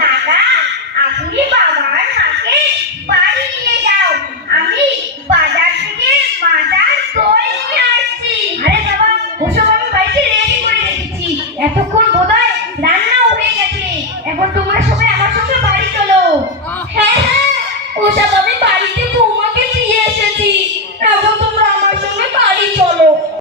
দাদা, আপনি বাবার মাকে বাড়ি নিয়ে যাও, আমি বাজার থেকে মাদার দই নিয়ে আসছি। আরে বাবা, ওসব আমি বাড়িতে রেডি করে রেখেছি, এতক্ষণ বোধহয় রান্নাও হয়ে গেছে। এখন তোমরা